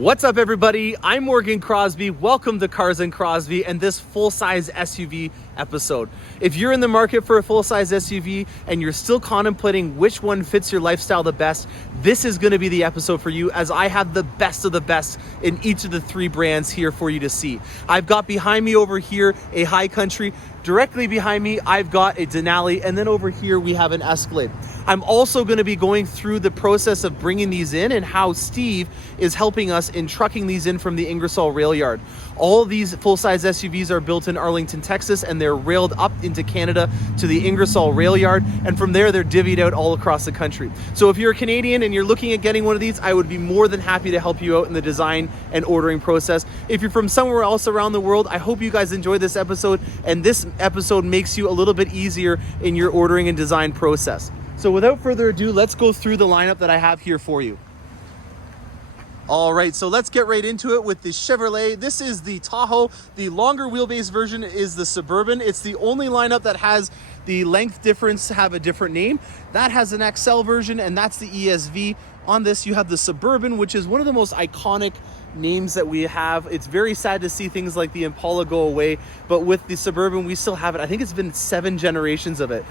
What's up, everybody? I'm Morgan Crosbie. Welcome to Cars and Crosbie and this full-size SUV episode. If you're in the market for a full-size SUV and you're still contemplating which one fits your lifestyle the best, this is going to be the episode for you, as I have the best of the best in each of the three brands here for you to see. I've got behind me over here a High Country. Directly behind me, I've got a Denali, and then over here we have an Escalade. I'm also going to be going through the process of bringing these in and how Steve is helping us in trucking these in from the Ingersoll rail yard. All of these full-size SUVs are built in Arlington, Texas, and they're railed up into Canada to the Ingersoll rail yard, and from there they're divvied out all across the country. So if you're a Canadian and you're looking at getting one of these, I would be more than happy to help you out in the design and ordering process. If you're from somewhere else around the world, I hope you guys enjoyed this episode, and this episode makes you a little bit easier in your ordering and design process. So without further ado, let's go through the lineup that I have here for you. All right, so let's get right into it with the Chevrolet. This is the Tahoe. The longer wheelbase version is the Suburban. It's the only lineup that has the length difference have a different name. That has an XL version, and that's the ESV. On this, you have the Suburban, which is one of the most iconic names that we have. It's very sad to see things like the Impala go away, but with the Suburban, we still have it. I think it's been 7 generations of it.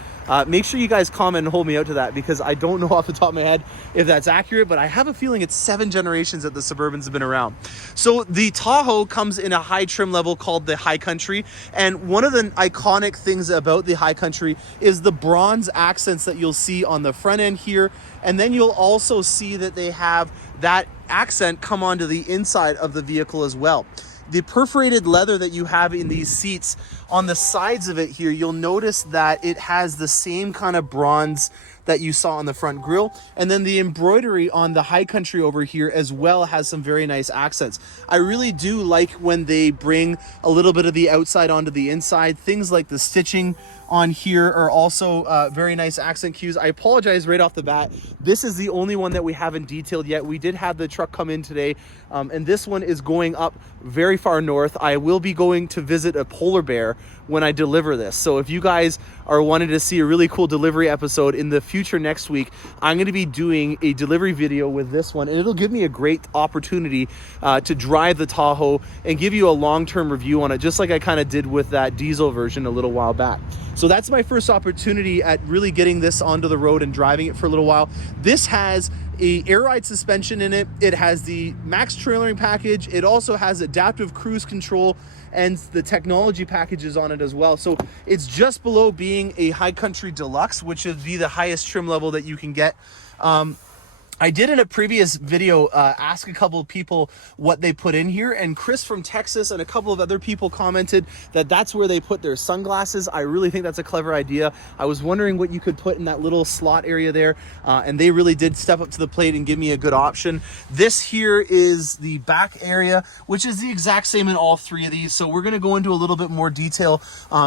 Make sure you guys comment and hold me out to that, because I don't know off the top of my head if that's accurate, but I have a feeling it's 7 generations that the Suburbans have been around. So the Tahoe comes in a high trim level called the High Country, and one of the iconic things about the High Country is the bronze accents that you'll see on the front end here, and then you'll also see that they have that accent come onto the inside of the vehicle as well. The perforated leather that you have in these seats on the sides of it here, you'll notice that it has the same kind of bronze that you saw on the front grille, and then the embroidery on the High Country over here as well has some very nice accents. I really do like when they bring a little bit of the outside onto the inside. Things like the stitching on here are also very nice accent cues. I apologize right off the bat. This is the only one that we haven't detailed yet. We did have the truck come in today, and this one is going up very far north. I will be going to visit a polar bear when I deliver this. So if you guys are wanting to see a really cool delivery episode in the future next week, I'm going to be doing a delivery video with this one, and it'll give me a great opportunity to drive the Tahoe and give you a long-term review on it, just like I kind of did with that diesel version a little while back. So that's my first opportunity at really getting this onto the road and driving it for a little while. This has a air ride suspension in it. It has the max trailering package. It also has adaptive cruise control and the technology packages on it as well. So it's just below being a High Country Deluxe, which would be the highest trim level that you can get. I did in a previous video ask a couple of people what they put in here, and Chris from Texas and a couple of other people commented that that's where they put their sunglasses. I really think that's a clever idea. I was wondering what you could put in that little slot area there, and they really did step up to the plate and give me a good option. This here is the back area, which is the exact same in all three of these, so we're going to go into a little bit more detail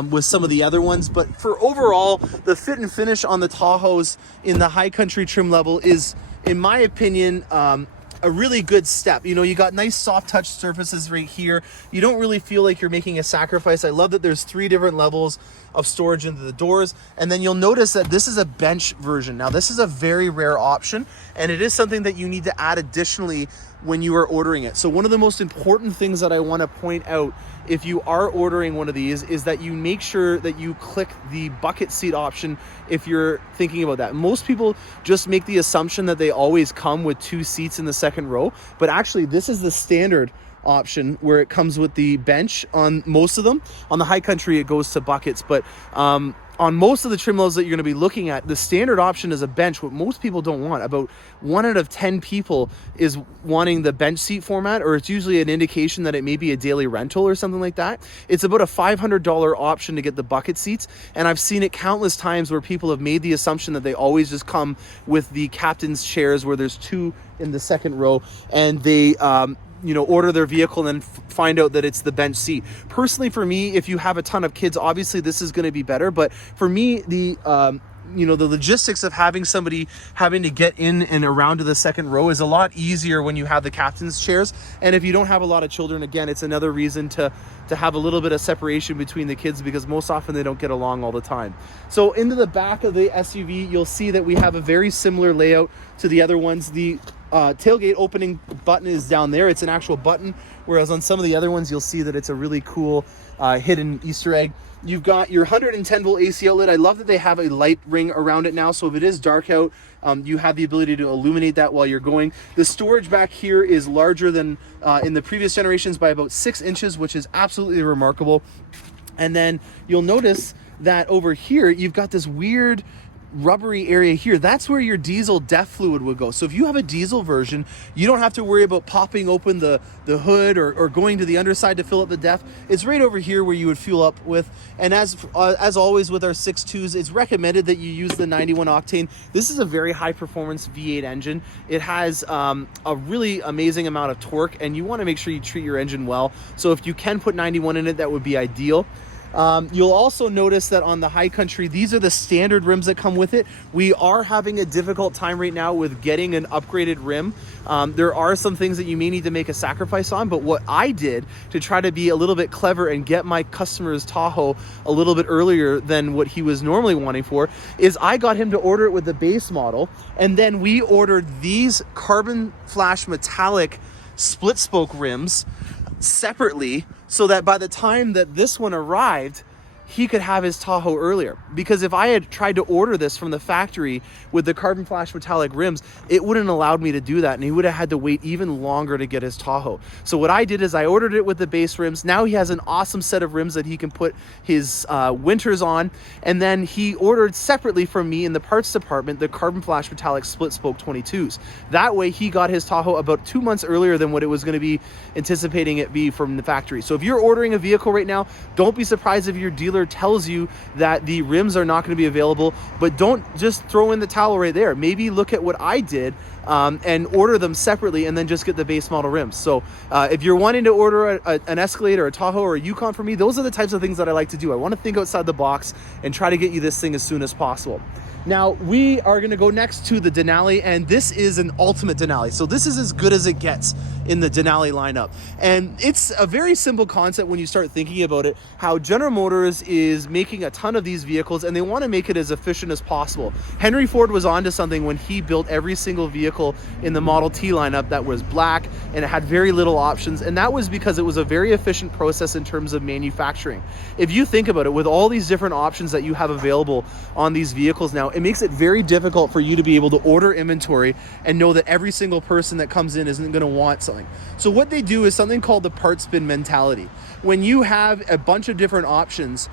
with some of the other ones. But for overall, the fit and finish on the Tahoes in the High Country trim level is, in my opinion, a really good step. You know, you got nice soft touch surfaces right here. You don't really feel like you're making a sacrifice. I love that there's 3 different levels of storage into the doors, and then you'll notice that this is a bench version. Now, this is a very rare option, and it is something that you need to add additionally when you are ordering it. So one of the most important things that I want to point out if you are ordering one of these is that you make sure that you click the bucket seat option if you're thinking about that. Most people just make the assumption that they always come with 2 seats in the second row, but actually this is the standard option where it comes with the bench on most of them. On the High Country, it goes to buckets, but on most of the trim levels that you're going to be looking at, the standard option is a bench, what most people don't want. About 1 out of 10 people is wanting the bench seat format, or it's usually an indication that it may be a daily rental or something like that. It's about a $500 option to get the bucket seats, and I've seen it countless times where people have made the assumption that they always just come with the captain's chairs where there's 2 in the second row, and they order their vehicle and then find out that it's the bench seat. Personally, for me, if you have a ton of kids, obviously this is going to be better. But for me, the logistics of having somebody having to get in and around to the second row is a lot easier when you have the captain's chairs. And if you don't have a lot of children, again, it's another reason to have a little bit of separation between the kids, because most often they don't get along all the time. So into the back of the SUV, you'll see that we have a very similar layout to the other ones. The tailgate opening button is down there. It's an actual button, whereas on some of the other ones, you'll see that it's a really cool hidden Easter egg. You've got your 110 volt AC outlet. I love that they have a light ring around it now, so if it is dark out, you have the ability to illuminate that while you're going. The storage back here is larger than in the previous generations by about 6 inches, which is absolutely remarkable. And then you'll notice that over here, you've got this weird rubbery area here. That's where your diesel DEF fluid would go. So if you have a diesel version, you don't have to worry about popping open the hood or going to the underside to fill up the DEF. It's right over here where you would fuel up with. And as always with our 6.2s, it's recommended that you use the 91 octane. This is a very high performance V8 engine. It has a really amazing amount of torque, and you want to make sure you treat your engine well. So if you can put 91 in it, that would be ideal. You'll also notice that on the High Country, these are the standard rims that come with it. We are having a difficult time right now with getting an upgraded rim. There are some things that you may need to make a sacrifice on, but what I did to try to be a little bit clever and get my customer's Tahoe a little bit earlier than what he was normally wanting for is I got him to order it with the base model, and then we ordered these carbon flash metallic split spoke rims separately, so that by the time that this one arrived, he could have his Tahoe earlier. Because if I had tried to order this from the factory with the carbon flash metallic rims, it wouldn't allowed me to do that, and he would have had to wait even longer to get his Tahoe. So what I did is I ordered it with the base rims. Now he has an awesome set of rims that he can put his winters on, and then he ordered separately from me in the parts department the carbon flash metallic split spoke 22s. That way he got his Tahoe about 2 months earlier than what it was going to be anticipating it be from the factory. So if you're ordering a vehicle right now, don't be surprised if your dealer tells you that the rims are not going to be available, but don't just throw in the towel right there. Maybe look at what I did and order them separately, and then just get the base model rims. So if you're wanting to order an Escalade or a Tahoe or a Yukon for me, those are the types of things that I like to do. I want to think outside the box and try to get you this thing as soon as possible. Now we are going to go next to the Denali, and this is an ultimate Denali. So this is as good as it gets in the Denali lineup. And it's a very simple concept when you start thinking about it, how General Motors is making a ton of these vehicles, and they want to make it as efficient as possible. Henry Ford was onto something when he built every single vehicle in the Model T lineup that was black, and it had very little options. And that was because it was a very efficient process in terms of manufacturing. If you think about it, with all these different options that you have available on these vehicles now, it makes it very difficult for you to be able to order inventory and know that every single person that comes in isn't going to want something. So what they do is something called the parts bin mentality. When you have a bunch of different options,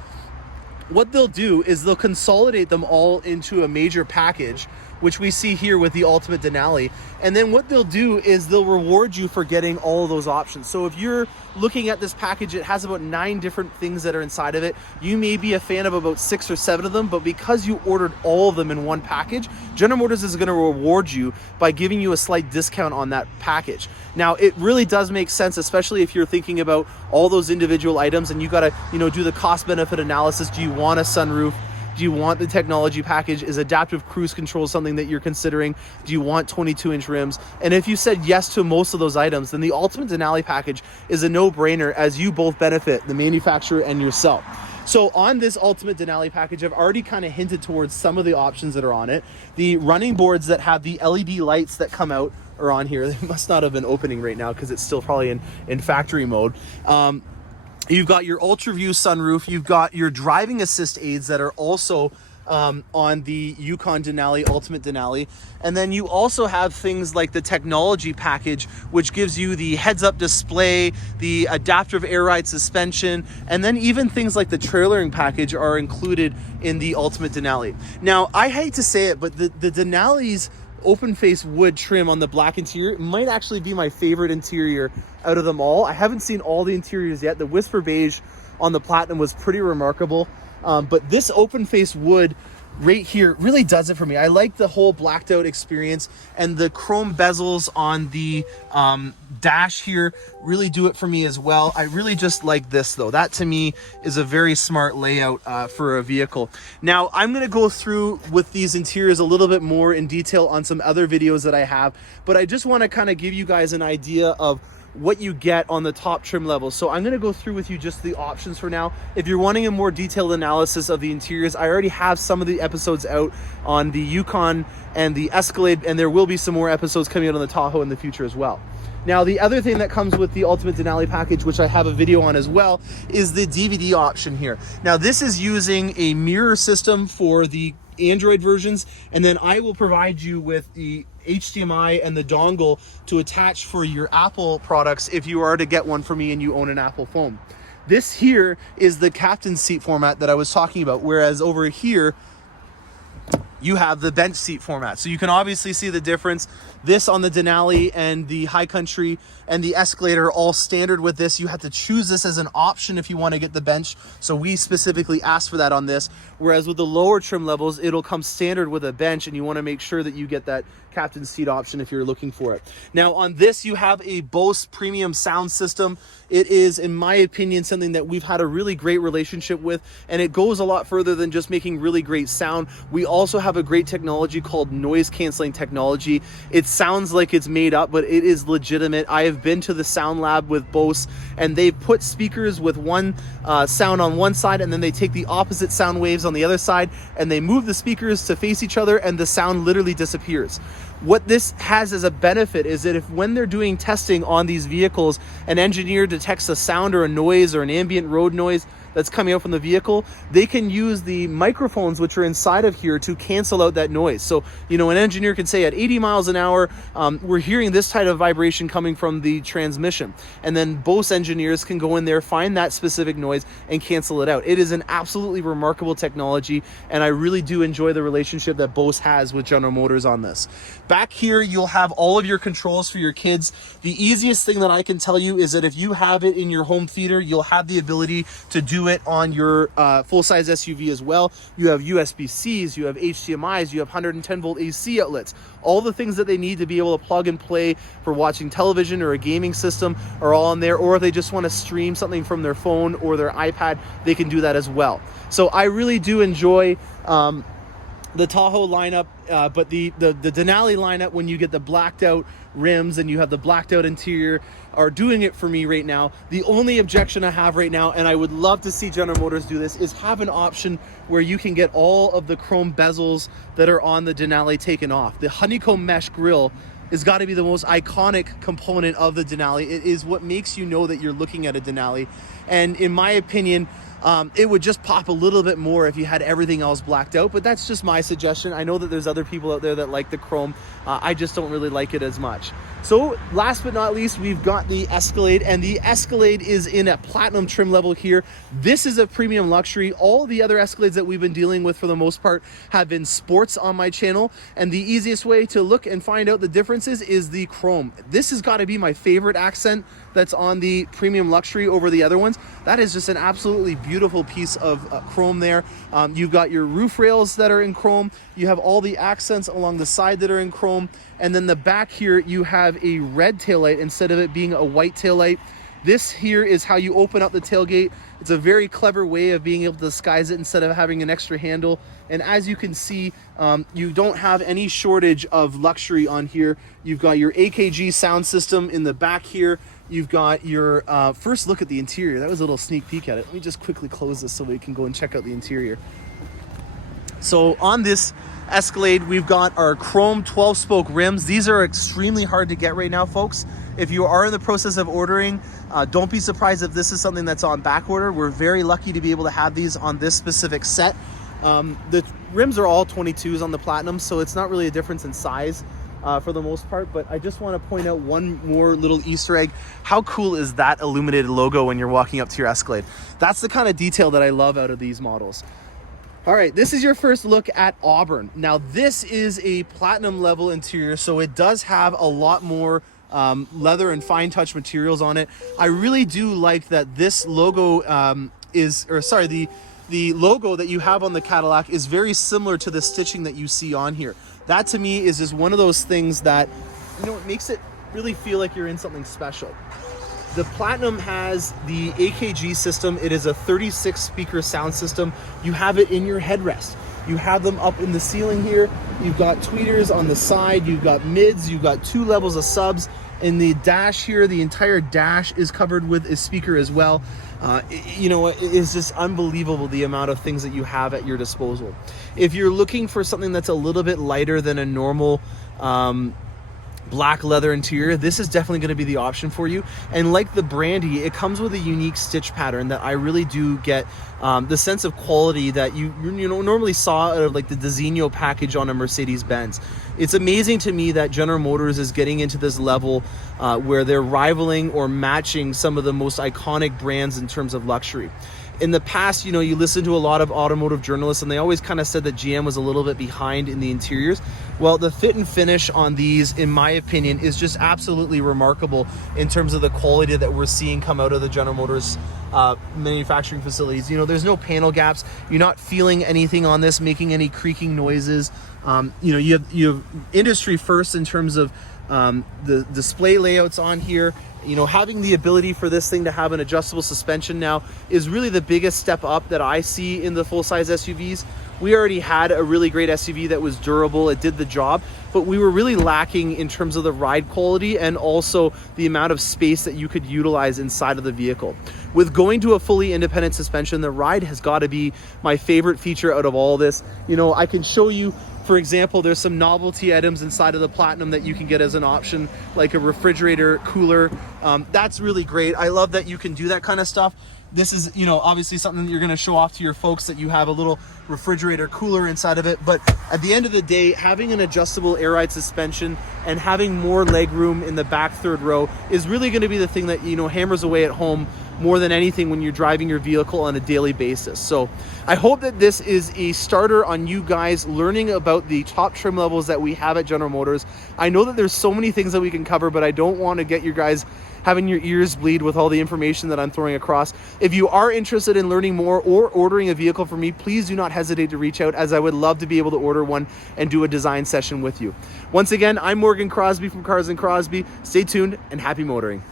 what they'll do is they'll consolidate them all into a major package, which we see here with the Ultimate Denali. And then what they'll do is they'll reward you for getting all of those options. So if you're looking at this package, it has about 9 different things that are inside of it. You may be a fan of about 6 or 7 of them, but because you ordered all of them in one package, General Motors is going to reward you by giving you a slight discount on that package. Now, it really does make sense, especially if you're thinking about all those individual items and you got to, do the cost benefit analysis. Do you want a sunroof? Do you want the technology package? Is adaptive cruise control something that you're considering? Do you want 22-inch rims? And if you said yes to most of those items, then the Ultimate Denali package is a no-brainer, as you both benefit, the manufacturer and yourself. So on this Ultimate Denali package, I've already kind of hinted towards some of the options that are on it. The running boards that have the LED lights that come out are on here. They must not have been opening right now because it's still probably in factory mode. You've got your Ultra View sunroof. You've got your driving assist aids that are also on the Yukon Denali, Ultimate Denali. And then you also have things like the technology package, which gives you the heads-up display, the adaptive air ride suspension, and then even things like the trailering package are included in the Ultimate Denali. Now, I hate to say it, but the Denali's open face wood trim on the black interior might actually be my favorite interior out of them all. I haven't seen all the interiors yet. The Whisper Beige on the Platinum was pretty remarkable, but this open face wood right here really does it for me. I like the whole blacked out experience, and the chrome bezels on the dash here really do it for me as well. I really just like this though. That to me is a very smart layout for a vehicle. Now I'm going to go through with these interiors a little bit more in detail on some other videos that I have, but I just want to kind of give you guys an idea of what you get on the top trim levels. So I'm going to go through with you just the options for now. If you're wanting a more detailed analysis of the interiors, I already have some of the episodes out on the Yukon and the Escalade, and there will be some more episodes coming out on the Tahoe in the future as well. Now, the other thing that comes with the Ultimate Denali package, which I have a video on as well, is the DVD option here. Now, this is using a mirror system for the Android versions, and then I will provide you with the HDMI and the dongle to attach for your Apple products if you are to get one for me and you own an Apple phone. This here is the captain's seat format that I was talking about, whereas over here you have the bench seat format. So you can obviously see the difference. This on the Denali and the High Country and the Escalade are all standard with this. You have to choose this as an option if you want to get the bench. So we specifically asked for that on this. Whereas with the lower trim levels, it'll come standard with a bench, and you want to make sure that you get that captain's seat option if you're looking for it. Now on this, you have a Bose premium sound system. It is, in my opinion, something that we've had a really great relationship with, and it goes a lot further than just making really great sound. We also have a great technology called noise canceling technology. It sounds like it's made up, but it is legitimate. I have been to the sound lab with Bose, and they put speakers with one sound on one side, and then they take the opposite sound waves on the other side, and they move the speakers to face each other, and the sound literally disappears. What this has as a benefit is that if when they're doing testing on these vehicles, an engineer detects a sound or a noise or an ambient road noise that's coming out from the vehicle, they can use the microphones which are inside of here to cancel out that noise. So, you know, an engineer can say at 80 miles an hour, we're hearing this type of vibration coming from the transmission. And then Bose engineers can go in there, find that specific noise, and cancel it out. It is an absolutely remarkable technology, and I really do enjoy the relationship that Bose has with General Motors on this. Back here, you'll have all of your controls for your kids. The easiest thing that I can tell you is that if you have it in your home theater, you'll have the ability to do it on your full-size SUV as well. You have USB-Cs, you have HDMIs, you have 110 volt AC outlets. All the things that they need to be able to plug and play for watching television or a gaming system are all in there, or if they just want to stream something from their phone or their iPad, they can do that as well. So I really do enjoy the Tahoe lineup, but the Denali lineup, when you get the blacked out rims and you have the blacked out interior, are doing it for me right now. The only objection I have right now, and I would love to see General Motors do this, is have an option where you can get all of the chrome bezels that are on the Denali taken off. The honeycomb mesh grille has got to be the most iconic component of the Denali. It is what makes you know that you're looking at a Denali. And in my opinion, it would just pop a little bit more if you had everything else blacked out, but that's just my suggestion. I know that there's other people out there that like the chrome. I just don't really like it as much. So last but not least, we've got the Escalade, and the Escalade is in a platinum trim level here. This is a premium luxury. All the other Escalades that we've been dealing with for the most part have been sports on my channel, and the easiest way to look and find out the differences is the chrome. This has got to be my favorite accent that's on the premium luxury over the other ones. That is just an absolutely beautiful piece of chrome there. You've got your roof rails that are in chrome. You have all the accents along the side that are in chrome. And then the back here, you have a red taillight instead of it being a white taillight. This here is how you open up the tailgate. It's a very clever way of being able to disguise it instead of having an extra handle. And as you can see, you don't have any shortage of luxury on here. You've got your AKG sound system in the back here. You've got your first look at the interior. That was a little sneak peek at it. Let me just quickly close this so we can go and check out the interior. So on this Escalade, we've got our chrome 12-spoke rims. These are extremely hard to get right now, folks. If you are in the process of ordering, don't be surprised if this is something that's on back order. We're very lucky to be able to have these on this specific set. The rims are all 22s on the Platinum, so it's not really a difference in size for the most part, but I just want to point out one more little Easter egg. How cool is that illuminated logo when you're walking up to your Escalade? That's the kind of detail that I love out of these models. All right, this is your first look at Auburn. Now, this is a platinum level interior, so it does have a lot more leather and fine touch materials on it. I really do like that this logo the logo that you have on the Cadillac is very similar to the stitching that you see on here. That to me is just one of those things that, you know, it makes it really feel like you're in something special. The Platinum has the AKG system. It is a 36 speaker sound system. You have it in your headrest. You have them up in the ceiling here. You've got tweeters on the side. You've got mids. You've got 2 levels of subs. In the dash here, the entire dash is covered with a speaker as well. It's just unbelievable the amount of things that you have at your disposal. If you're looking for something that's a little bit lighter than a normal black leather interior, this is definitely going to be the option for you. And like the Brandy, it comes with a unique stitch pattern that I really do get the sense of quality that you normally saw out of like the Designo package on a Mercedes-Benz. It's amazing to me that General Motors is getting into this level where they're rivaling or matching some of the most iconic brands in terms of luxury. In the past, you listen to a lot of automotive journalists and they always kind of said that GM was a little bit behind in the interiors. Well, the fit and finish on these, in my opinion, is just absolutely remarkable in terms of the quality that we're seeing come out of the General Motors manufacturing facilities. There's no panel gaps. You're not feeling anything on this making any creaking noises. You have industry first in terms of the display layouts on here. Having the ability for this thing to have an adjustable suspension now is really the biggest step up that I see in the full-size SUVs. We already had a really great SUV that was durable, it did the job, but we were really lacking in terms of the ride quality and also the amount of space that you could utilize inside of the vehicle. With going to a fully independent suspension, the ride has got to be my favorite feature out of all this. I can show you, for example, there's some novelty items inside of the Platinum that you can get as an option, like a refrigerator cooler. That's really great. I love that you can do that kind of stuff. This is, obviously something that you're going to show off to your folks, that you have a little refrigerator cooler inside of it. But at the end of the day, having an adjustable air ride suspension and having more leg room in the back third row is really going to be the thing that, hammers away at home more than anything when you're driving your vehicle on a daily basis. So I hope that this is a starter on you guys learning about the top trim levels that we have at General Motors. I know that there's so many things that we can cover, but I don't want to get you guys having your ears bleed with all the information that I'm throwing across. If you are interested in learning more or ordering a vehicle from me, please do not hesitate to reach out, as I would love to be able to order one and do a design session with you. Once again, I'm Morgan Crosbie from Cars and Crosbie. Stay tuned and happy motoring.